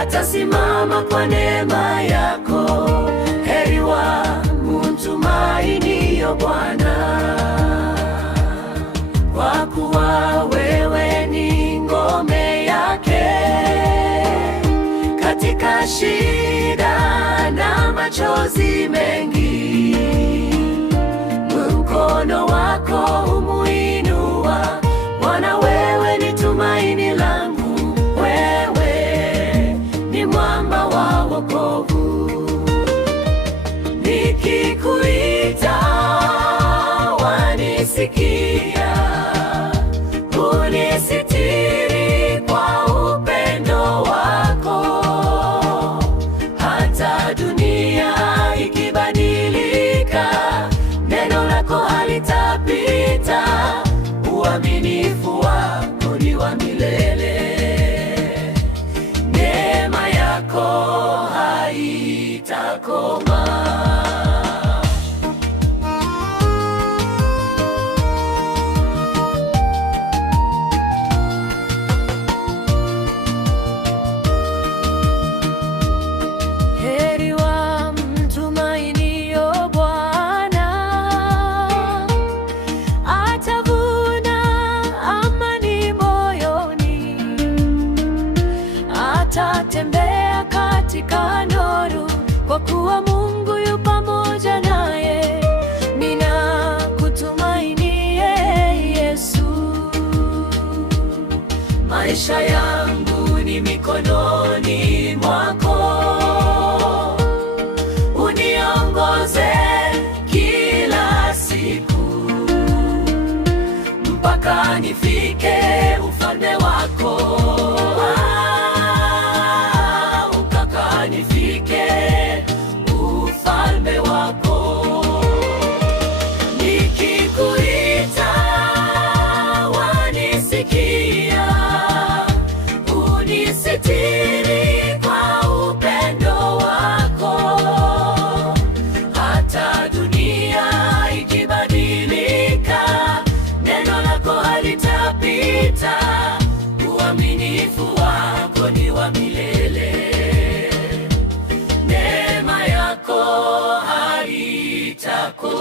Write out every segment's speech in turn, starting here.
atasimama kwa neema yako. Heri wamtumainio Bwana, kwa kuwa wewe ni ngome yake katika shida na machozi mengi. Mkono wako humuinua Bwana, wewe ni tumaini langu, wewe ni mwamba wa wokovu. Nikikuita wanisikia, unisitiri kwa upendo wako. Hata dunia ikibadilika, neno lako halitapita. Uaminifu wako ni wa milele, neema yako haitakoma. Heri wamtumainio Bwana, atavuna amani moyoni. Atatembea katika nuru, kwa kuwa Mungu yu pamoja naye. Ninakutumainie Yesu. Maisha yangu ni mikononi mwako, uniongoze kila siku mpaka nifike ufalme wako. Mpaka nifike ufalme wako. Nikikuita wanisikia, unisitiri kwa upendo wako. Hata dunia ikibadilika, neno lako halitapita. Uaminifu wako ni wa milele, neema yako haitakoma.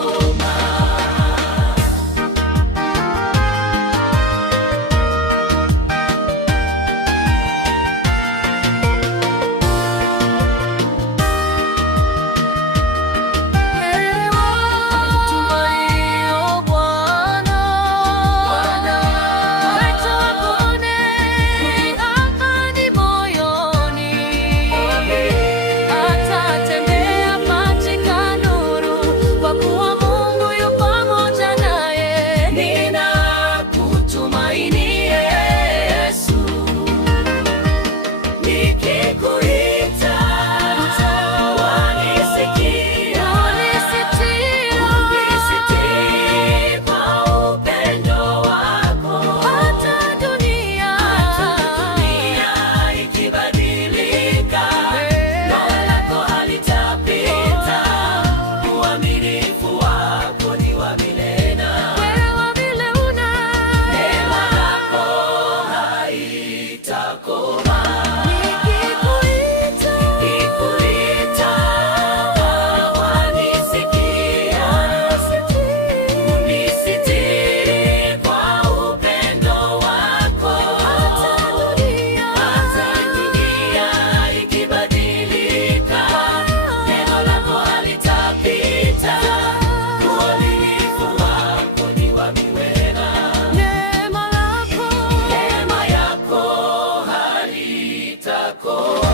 Neema yako haitakoma.